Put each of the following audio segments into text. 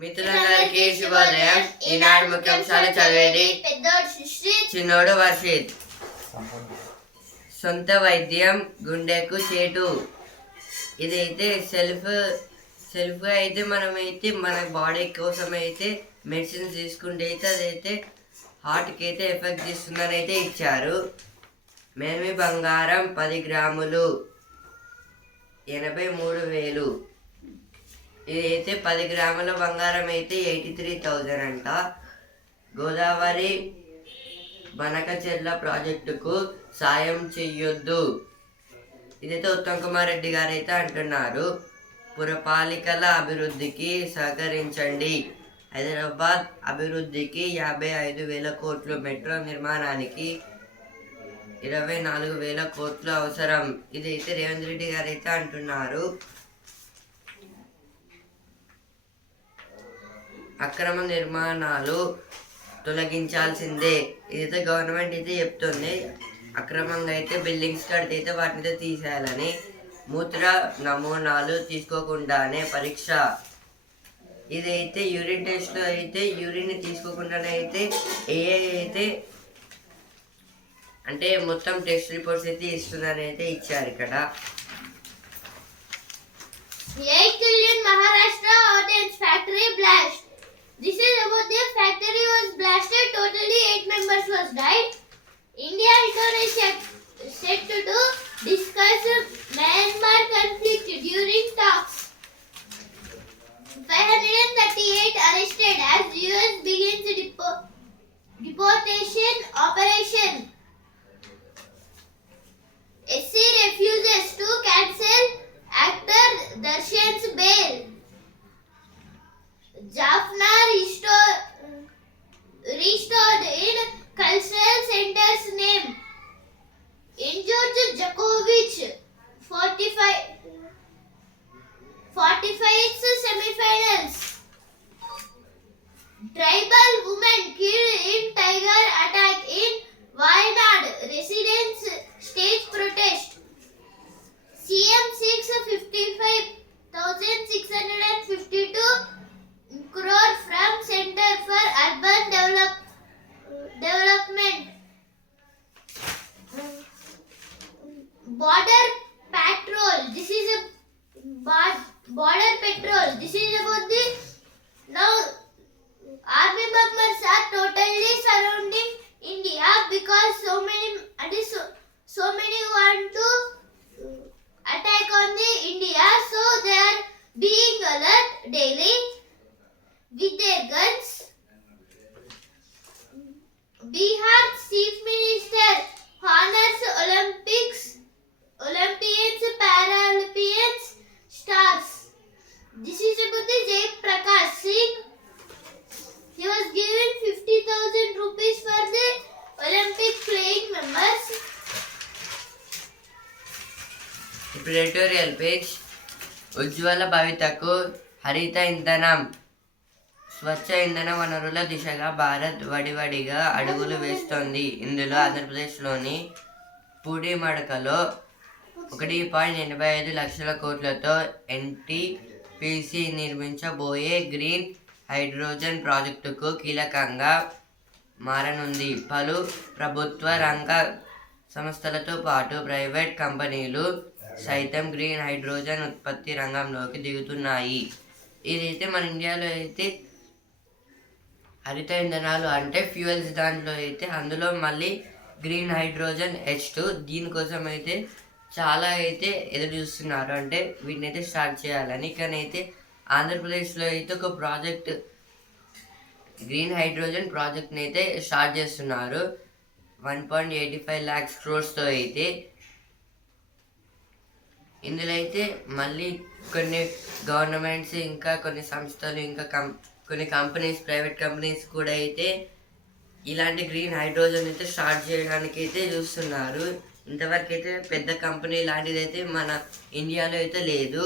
మిత్రులందరికీ శుభోదయం ఈనాడు ముఖ్యాంశాలు చదివేది చిన్నోడు వర్షిత్ సొంత వైద్యం గుండెకు చేటు ఇదైతే సెల్ఫ్ సెల్ఫ్గా అయితే మనమైతే మన బాడీ కోసం అయితే మెడిసిన్స్ తీసుకుంటే అయితే అదైతే హార్ట్కి అయితే ఎఫెక్ట్ చేస్తుందని అయితే ఇచ్చారు మేమి బంగారం పది గ్రాములు ఎనభై మూడు వేలు ఇదైతే పది గ్రాముల బంగారం అయితే ఎయిటీ త్రీ థౌజండ్ అంట గోదావరి బనకచెర్ల ప్రాజెక్టుకు సాయం చెయ్యొద్దు ఇదైతే ఉత్తమ్ కుమార్ రెడ్డి గారు అయితే అంటున్నారు పురపాలికల అభివృద్ధికి సహకరించండి హైదరాబాద్ అభివృద్ధికి యాభై ఐదు వేల కోట్లు మెట్రో నిర్మాణానికి ఇరవై నాలుగు వేల కోట్లు అవసరం ఇదైతే రేవంత్ రెడ్డి గారు అయితే అంటున్నారు అక్రమ నిర్మాణాలు తొలగించాల్సిందే ఇదైతే గవర్నమెంట్ అయితే చెప్తుంది అక్రమంగా అయితే బిల్డింగ్స్ కడితే వాటిని తీసేయాలని మూత్ర నమూనాలు తీసుకోకుండానే పరీక్ష ఇదైతే యూరిన్ టెస్ట్ అయితే యూరిన్ తీసుకోకుండానే అయితే ఏ అయితే అంటే మొత్తం టెస్ట్ రిపోర్ట్స్ అయితే ఇస్తుందని అయితే ఇచ్చారు ఇక్కడ Maharashtra factory blast This is about their factory was blasted, totally eight members. Page ఉజ్వల భవితకు హరిత ఇంధనం స్వచ్ఛ ఇంధన వనరుల దిశగా భారత్ వడివడిగా అడుగులు వేస్తోంది ఇందులో ఆంధ్రప్రదేశ్లోని పూడిమడకలో ఒకటి పాయింట్ ఎనభై ఐదు లక్షల కోట్లతో ఎన్టీపీసీ నిర్మించబోయే గ్రీన్ హైడ్రోజన్ ప్రాజెక్టుకు కీలకంగా మారనుంది పలు ప్రభుత్వ రంగ సంస్థలతో పాటు ప్రైవేట్ కంపెనీలు సైతం గ్రీన్ హైడ్రోజన్ ఉత్పత్తి రంగంలోకి దిగుతున్నాయి ఇదైతే మన ఇండియాలో అయితే హరిత ఇంధనాలు అంటే ఫ్యూయల్స్ దాంట్లో అయితే అందులో మళ్ళీ గ్రీన్ హైడ్రోజన్ హెచ్ టూ దీనికోసం అయితే చాలా అయితే ఎదురు చూస్తున్నారు అంటే వీటిని అయితే స్టార్ట్ చేయాలని కానీ అయితే ఆంధ్రప్రదేశ్లో అయితే ఒక ప్రాజెక్ట్ గ్రీన్ హైడ్రోజన్ ప్రాజెక్ట్ని అయితే స్టార్ట్ చేస్తున్నారు one point eighty five lakhs క్రోర్స్తో అయితే ఇందులో అయితే మళ్ళీ కొన్ని గవర్నమెంట్స్ ఇంకా కొన్ని సంస్థలు ఇంకా కం కొన్ని కంపెనీస్ ప్రైవేట్ కంపెనీస్ కూడా అయితే ఇలాంటి గ్రీన్ హైడ్రోజన్ అయితే స్టార్ట్ చేయడానికి అయితే చూస్తున్నారు ఇంతవరకు అయితే పెద్ద కంపెనీ లాంటిది అయితే మన ఇండియాలో అయితే లేదు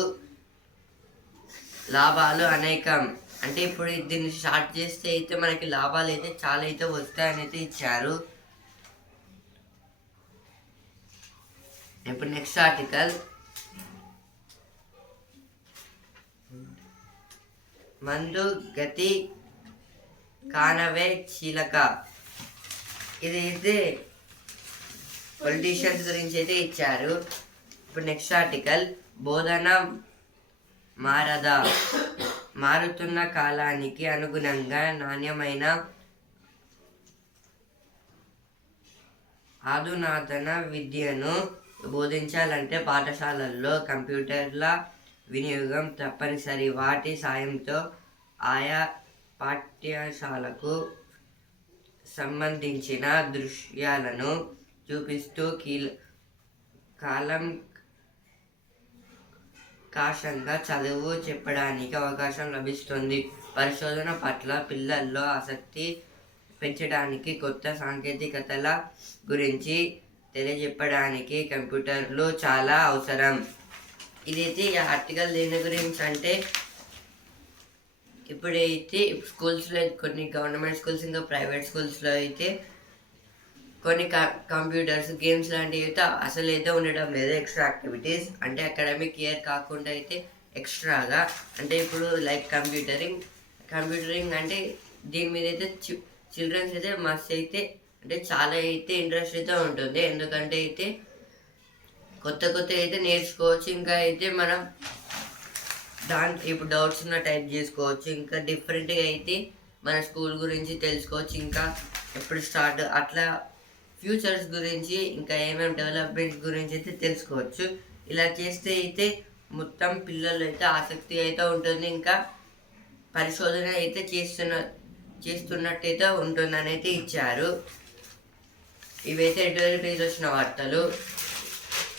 లాభాలు అనేకం అంటే ఇప్పుడు దీన్ని స్టార్ట్ చేస్తే అయితే మనకి లాభాలు అయితే చాలా అయితే వస్తాయని అయితే ఇచ్చారు ఇప్పుడు నెక్స్ట్ ఆర్టికల్ మందు గతి కానవే చీలక ఇది అయితే పొలిటీషియన్స్ గురించి అయితే ఇచ్చారు ఇప్పుడు నెక్స్ట్ ఆర్టికల్ బోధన మారదా మారుతున్న కాలానికి అనుగుణంగా నాణ్యమైన ఆధునాతన విద్యను బోధించాలంటే పాఠశాలల్లో కంప్యూటర్ల వినియోగం తప్పనిసరి వాటి సాయంతో ఆయా పాఠ్యాంశాలకు సంబంధించిన దృశ్యాలను చూపిస్తూ కీల కాలం కాషంగా చదువు చెప్పడానికి అవకాశం లభిస్తుంది పరిశోధన పట్ల పిల్లల్లో ఆసక్తి పెంచడానికి కొత్త సాంకేతికతల గురించి తెలియజెప్పడానికి కంప్యూటర్లు చాలా అవసరం ఇదైతే ఈ ఆర్టికల్ దేని గురించి అంటే ఇప్పుడైతే స్కూల్స్లో కొన్ని గవర్నమెంట్ స్కూల్స్ ఇంకా ప్రైవేట్ స్కూల్స్లో అయితే కొన్ని కంప్యూటర్స్ గేమ్స్ లాంటివి అయితే అసలు అయితే ఉండడం లేదు ఎక్స్ట్రా యాక్టివిటీస్ అంటే అకాడమిక్ ఇయర్ కాకుండా అయితే ఎక్స్ట్రాగా అంటే ఇప్పుడు లైక్ కంప్యూటరింగ్ కంప్యూటరింగ్ అంటే దీని మీద అయితే చిల్డ్రన్స్ అయితే మస్త్ అయితే అంటే చాలా అయితే ఇంట్రెస్ట్ అయితే ఉంటుంది ఎందుకంటే అయితే కొత్త కొత్త అయితే నేర్చుకోవచ్చు ఇంకా అయితే మనం దాని ఇప్పుడు డౌట్స్ ఉన్న టైప్ చేసుకోవచ్చు ఇంకా డిఫరెంట్గా అయితే మన స్కూల్ గురించి తెలుసుకోవచ్చు ఇంకా ఎప్పుడు స్టార్ట్ అట్లా ఫ్యూచర్స్ గురించి ఇంకా ఏమేమి డెవలప్మెంట్ గురించి అయితే తెలుసుకోవచ్చు ఇలా చేస్తే అయితే మొత్తం పిల్లలు అయితే ఆసక్తి అయితే ఉంటుంది ఇంకా పరిశోధన అయితే చేస్తున్న చేస్తున్నట్టయితే ఉంటుందని అయితే ఇచ్చారు ఇవైతే ఎటువంటి పేజ్ వచ్చిన వార్తలు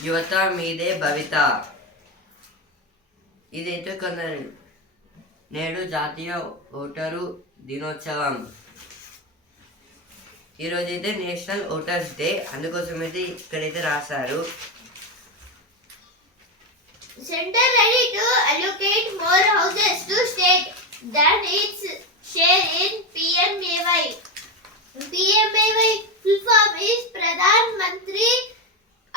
యువత మీదే భవిత ఇదైతే కొందరు నేడు జాతీయ ఓటరు దినోత్సవం ఈరోజైతే నేషనల్ ఓటర్స్ డే అందుకోసం అయితే ఇక్కడైతే రాశారు centre ready to allocate more houses to state than its share in PMAY PMAY full form is Pradhan Mantri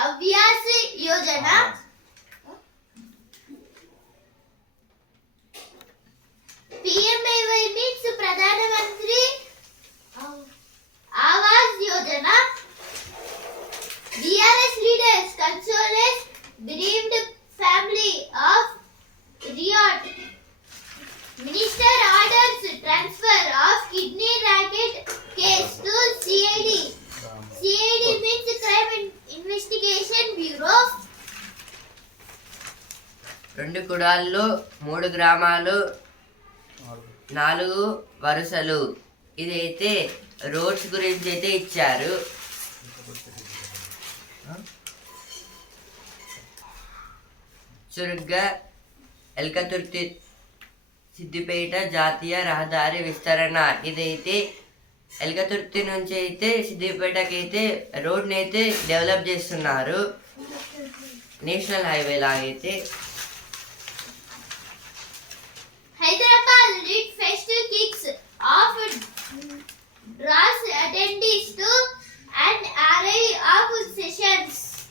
ಹವ್ಯಾಸ ಯೋಜನಾ PMAY means Pradhan Mantri Awas Yojana. DRS leaders consoles bereaved family of Riot. Minister orders transfer of kidney racket case to CID. CID means crime రెండు కుడాళ్ళు మూడు గ్రామాలు నాలుగు వరుసలు ఇదైతే roads గురించి అయితే ఇచ్చారు చురుగ్గా ఎల్కతుర్తి సిద్దిపేట జాతీయ రహదారి విస్తరణ ఇదైతే ఎల్కతుర్తి నుంచి అయితే సిద్దిపేటకి అయితే రోడ్ని అయితే డెవలప్ చేస్తున్నారు నేషనల్ హైవే లాగైతే Hyderabad lit festival kicks off draws attendees to an array of sessions.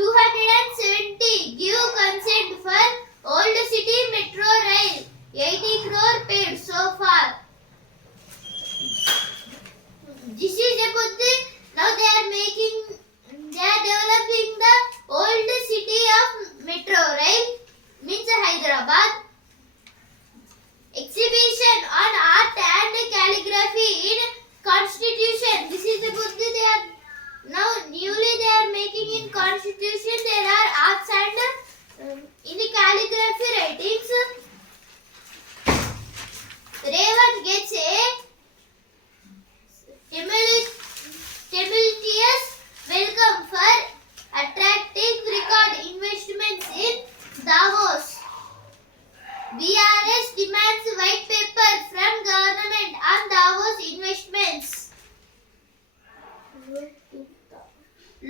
270 give consent for Old City Metro Rail. 80 crore paid so far. This is about the, now they are making, they are developing the old city of Metro Rail, means Hyderabad. Exhibition on Art and Calligraphy in Constitution. This is the book that they are now newly they are making in Constitution. There are arts and um, in the calligraphy writings. Raven gets a tumultuous welcome for attracting record investments in Davos. We demands white paper from government on Davos investments.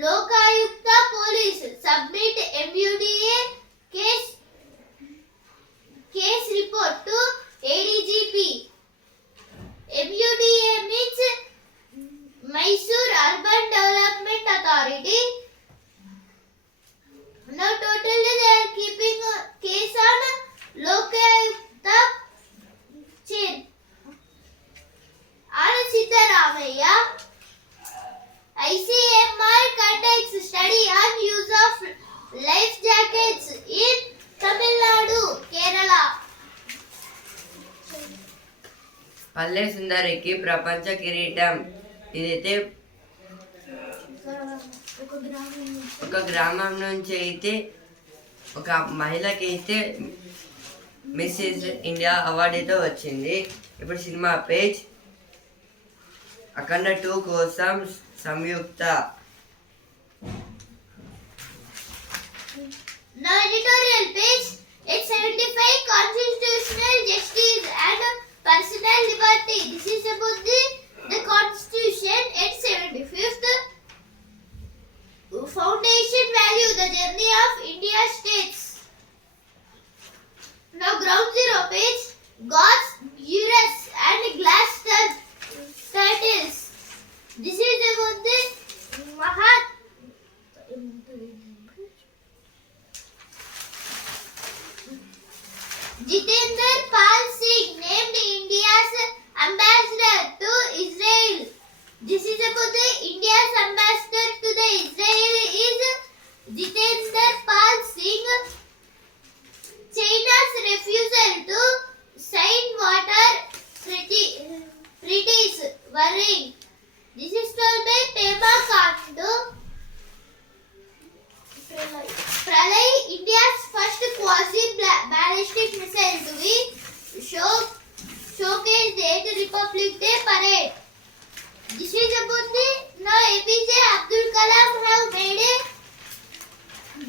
Lokayukta Police submit MUDA case case report to ADGP. MUDA means Mysore Urban Development Authority. Now totally they are keeping case on Lokayukta చిన్ are Siddaramaiah ICMR conducts study on use of life jackets in Tamil Nadu Kerala పల్లె సుందరికి ప్రపంచ కిరీటం ఇదైతే ఒక గ్రామం నుంచి అయితే ఒక మహిళకి అయితే మిస్సెస్ ఇండియా అవార్డు అయితే వచ్చింది ఇప్పుడు సినిమా పేజ్ అఖండ టూ కోసం సంయుక్త Now editorial page 875 constitutional justice and personal liberty. This is about the, the constitution 875th foundation value, the journey of India states. Now ground zero pitch God's કરે નો APJ Abdul Kalam have made a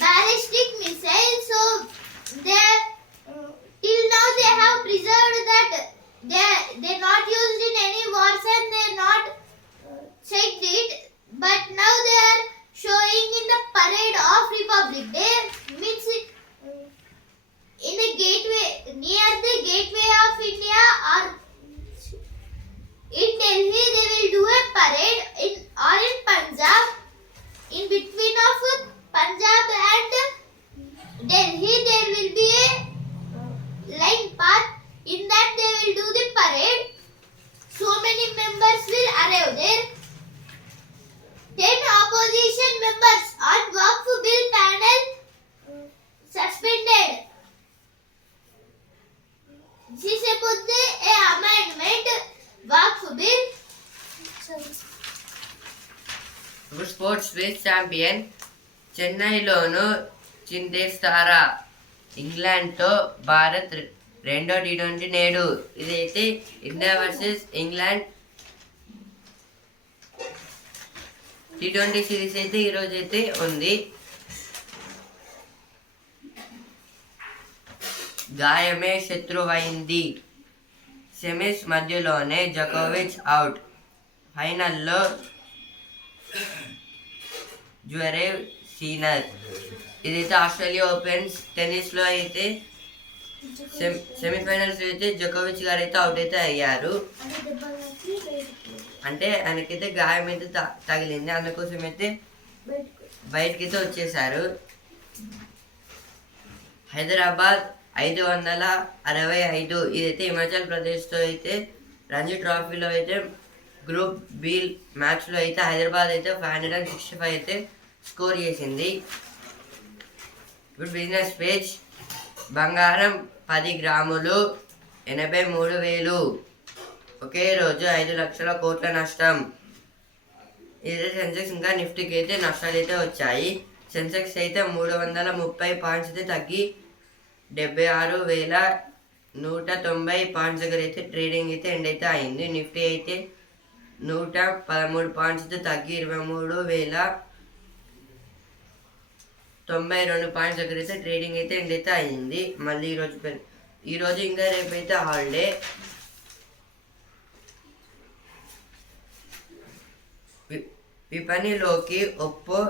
ballistic missile so they till now they have preserved that they they not used in any wars and they not uh, checked it but now they are showing in the parade of republic day means uh, in the gateway near the gateway of india or in Delhi, they will do a parade in or in Punjab. In between of Punjab and Delhi, there will be a line path. In that, they will do the parade. So many members will arrive there. Swiss champion చెన్నైలోనూ చిందేస్తారా ఇంగ్లాండ్తో భారత్ రెండో T twenty నేడు ఇదైతే India versus England T twenty series అయితే ఈరోజు అయితే ఉంది గాయమే శత్రువైంది సెమీస్ మధ్యలోనే జకోవిచ్ అవుట్ ఫైనల్లో జ్యువరే సీనర్ ఇదైతే ఆస్ట్రేలియా ఓపెన్స్ టెన్నిస్లో అయితే సెమ్ సెమీఫైనల్స్ అయితే జకోవిచ్ గారు అయితే అవుట్ అయితే అయ్యారు అంటే ఆయనకైతే గాయం అయితే తగిలింది అందుకోసం అయితే బయటకైతే వచ్చేసారు హైదరాబాద్ ఐదు వందల అరవై ఐదు ఇదైతే హిమాచల్ ప్రదేశ్తో అయితే రంజీ ట్రోఫీలో అయితే గ్రూప్ బీల్ మ్యాచ్లో అయితే హైదరాబాద్ అయితే five hundred and sixty five అయితే స్కోర్ చేసింది ఇప్పుడు బిజినెస్ పేజ్ బంగారం పది గ్రాములు ఎనభై మూడు వేలు ఒకే రోజు ఐదు లక్షల కోట్ల నష్టం ఇదే సెన్సెక్స్ ఇంకా నిఫ్టీకి అయితే నష్టాలు అయితే వచ్చాయి సెన్సెక్స్ అయితే మూడు వందల ముప్పై పాయింట్స్ అయితే తగ్గి డెబ్బై ఆరు వేల నూట తొంభై పాయింట్స్ దగ్గర అయితే ట్రేడింగ్ అయితే ఎండ్ అయితే అయింది నిఫ్టీ అయితే నూట పదమూడు పాయింట్స్ అయితే తగ్గి ఇరవై మూడు వేల తొంభై రెండు పాయింట్స్ దగ్గర అయితే ట్రేడింగ్ అయితే ఎండ్ అయితే అయింది మళ్ళీ ఈరోజు ఈరోజు ఇంకా రేపు అయితే హాలిడే విపణిలోకి Oppo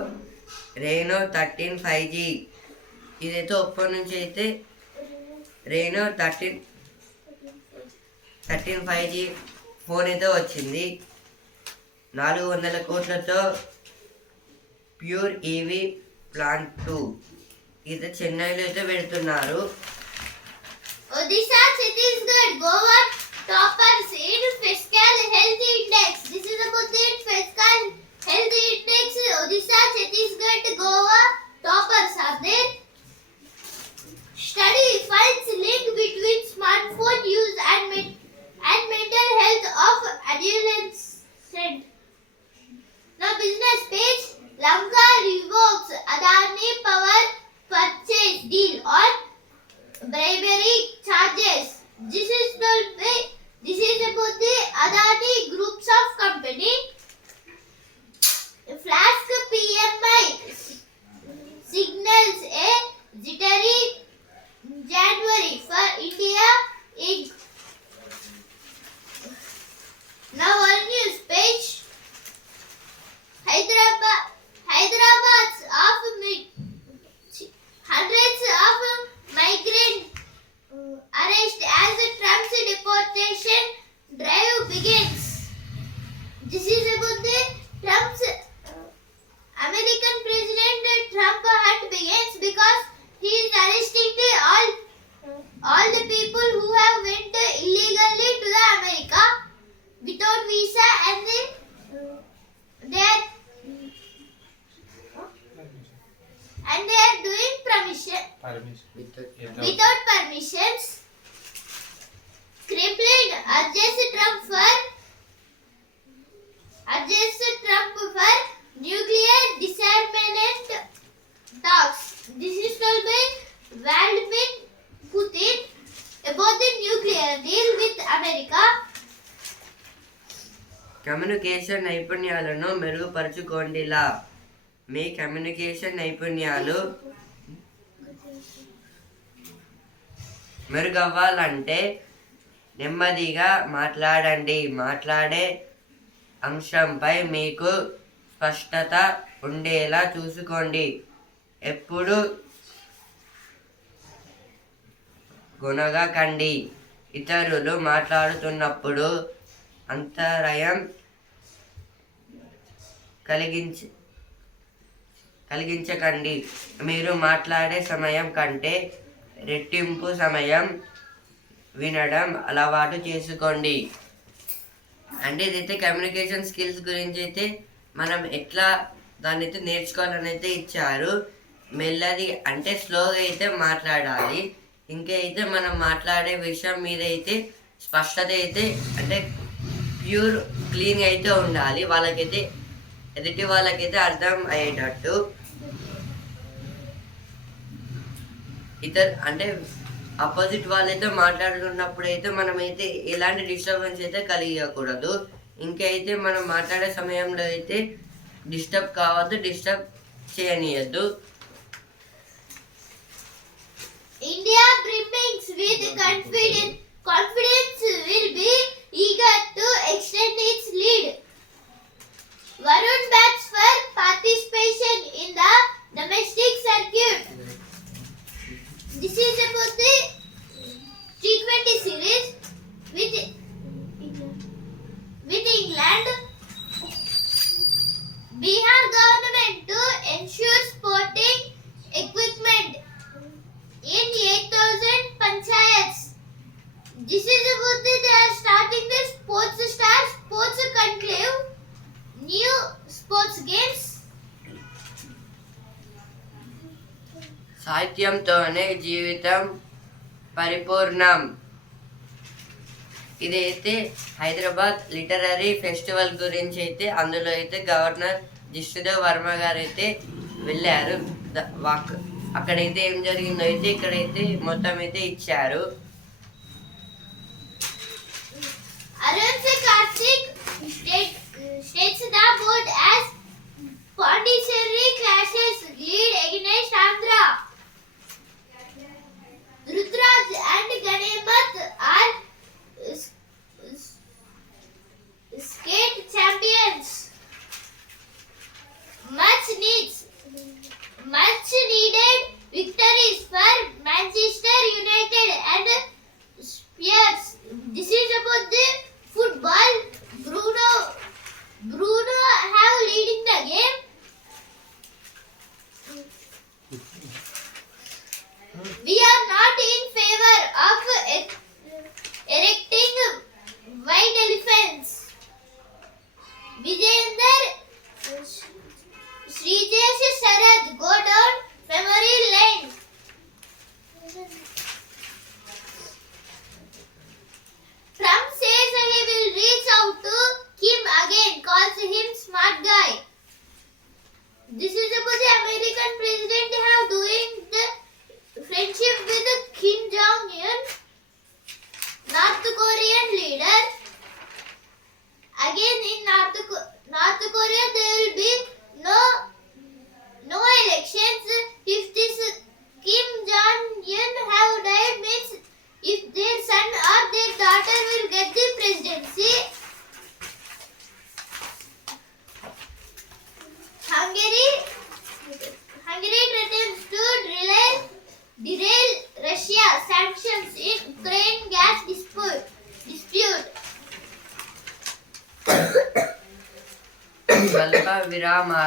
Reno thirteen five G ఇదైతే ఒప్పో నుంచి అయితే Reno thirteen thirteen five G phone అయితే వచ్చింది నాలుగు వందల కోట్లతో pure EV e plant two ఇది చెన్నైలో అయితే పెడుతున్నారు Odisha Chhattisgarh Goa toppers in fiscal health index this is about the fiscal health index Odisha Chhattisgarh Goa toppers are there Study finds link between smartphone use and med- and mental health of adolescents. Now business page Lanka revokes Adani power purchase deal on bribery charges. This is about the Adani groups of company. Flask PMI signals a jittery January for Trump for Trump for nuclear nuclear with America communication నైపుణ్యాలను మెరుగుపరుచుకోండిలా మీ communication నైపుణ్యాలు మెరుగవ్వాలంటే నెమ్మదిగా మాట్లాడండి మాట్లాడే అంశంపై మీకు స్పష్టత ఉండేలా చూసుకోండి ఎప్పుడు గుణగకండి ఇతరులు మాట్లాడుతున్నప్పుడు అంతరాయం కలిగించ కలిగించకండి మీరు మాట్లాడే సమయం కంటే రెట్టింపు సమయం వినడం అలవాటు చేసుకోండి అంటే ఇదైతే కమ్యూనికేషన్ స్కిల్స్ గురించి అయితే మనం ఎట్లా దాన్ని అయితే నేర్చుకోవాలని అయితే ఇచ్చారు మెల్లది అంటే స్లోగా అయితే మాట్లాడాలి ఇంకైతే మనం మాట్లాడే విషయం మీద అయితే స్పష్టత అయితే అంటే ప్యూర్ క్లీన్గా అయితే ఉండాలి వాళ్ళకైతే ఎదుటి వాళ్ళకైతే అర్థం అయ్యేటట్టు ఇతర అంటే అపోజిట్ వాళ్ళైతే మాట్లాడుతున్నప్పుడు అయితే మనం అయితే ఎలాంటి డిస్టర్బెన్స్ అయితే కలిగకూడదు ఇంకైతే మనం మాట్లాడే సమయంలో అయితే డిస్టర్బ్ కావద్దు disturb చేయనీయద్దు India brimmings with confidence confidence will be eager to extend lead Varun bats for participation in the domestic circuit This is about the T20 series with with England. Bihar government to ensure sporting equipment in 8000 panchayats. This is about the they are starting the sports star sports conclave new sports games సాహిత్యంతోనే జీవితం పరిపూర్ణం ఇది అయితే Hyderabad literary festival గురించి అయితే అందులో అయితే governor Jishnu Dev Varma గారు అయితే వెళ్ళారు వాక్ అక్కడైతే ఏం జరిగిందో అయితే ఇక్కడైతే మొత్తం అయితే ఇచ్చారు Arun Karthik states the board as Pondicherry clashes lead Rudraj and Ganemath are skate champions. Much needs, much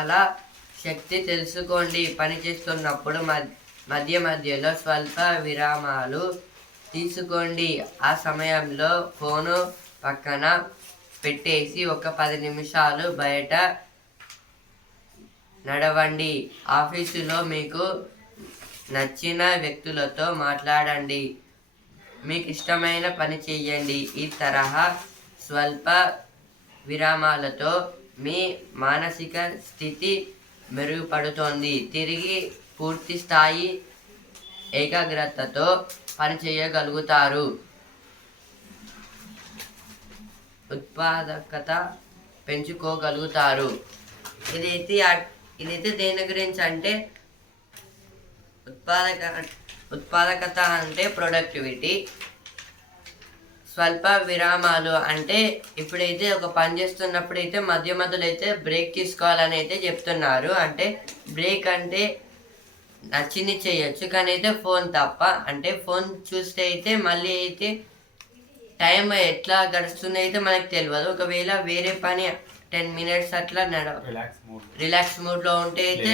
చాలా శక్తి తెలుసుకోండి పనిచేస్తున్నప్పుడు మధ్య మధ్యలో స్వల్ప విరామాలు తీసుకోండి ఆ సమయంలో ఫోను పక్కన పెట్టేసి ఒక పది నిమిషాలు బయట నడవండి ఆఫీసులో మీకు నచ్చిన వ్యక్తులతో మాట్లాడండి మీకు ఇష్టమైన పని చేయండి ఈ తరహా స్వల్ప విరామాలతో మీ మానసిక స్థితి మెరుగుపడుతోంది తిరిగి పూర్తి స్థాయి ఏకాగ్రతతో పనిచేయగలుగుతారు ఉత్పాదకత పెంచుకోగలుగుతారు ఇదైతే ఇదైతే దేని గురించి అంటే ఉత్పాదక ఉత్పాదకత అంటే ప్రొడక్టివిటీ స్వల్ప విరామాలు అంటే ఇప్పుడైతే ఒక పని చేస్తున్నప్పుడు అయితే మధ్య మధ్యలో అయితే బ్రేక్ తీసుకోవాలని అయితే చెప్తున్నారు అంటే బ్రేక్ అంటే నచ్చింది చేయొచ్చు కానీ అయితే ఫోన్ తప్ప అంటే ఫోన్ చూస్తే అయితే మళ్ళీ అయితే టైం ఎట్లా గడుస్తుంది అయితే మనకు తెలియదు ఒకవేళ వేరే పని టెన్ మినిట్స్ అట్లా నడ రిలాక్స్ మూడ్లో ఉంటే అయితే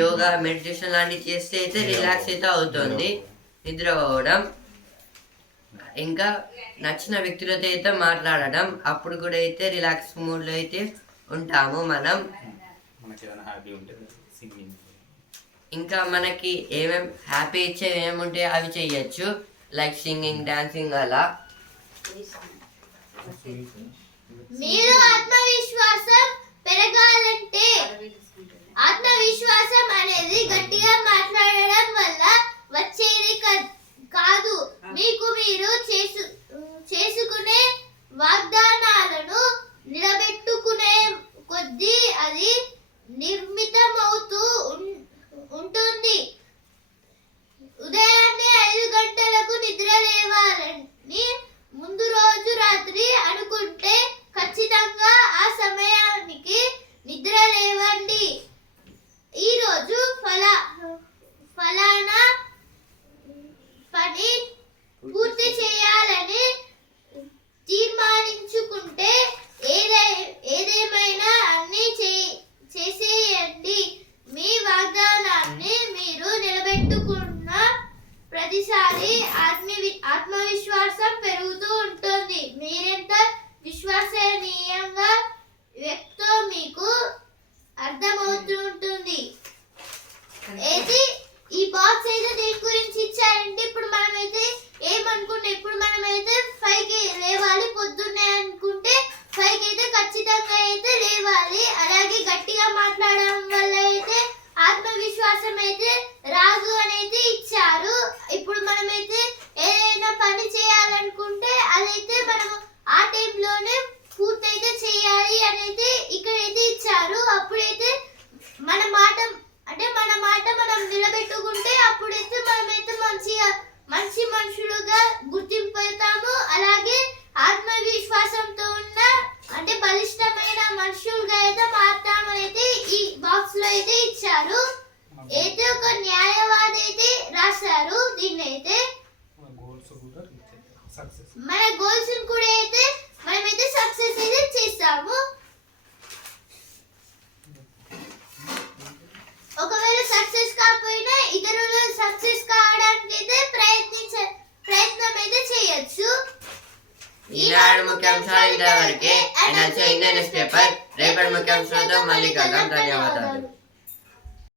యోగా మెడిటేషన్ లాంటివి చేస్తే అయితే రిలాక్స్ అయితే అవుతుంది నిద్ర పోవడం ఇంకా నచ్చిన వ్యక్తులతో అయితే మాట్లాడడం అప్పుడు కూడా అయితే రిలాక్స్ లో అయితే ఉంటాము మనం ఇంకా మనకి ఏమేం హ్యాపీ ఇచ్చే ఏముంటే అవి చేయొచ్చు లైక్ సింగింగ్ డాన్సింగ్ అలా మీరు ఆత్మవిశ్వాసం పెరగాలంటే ఆత్మవిశ్వాసం అనేది గట్టిగా మాట్లాడాలి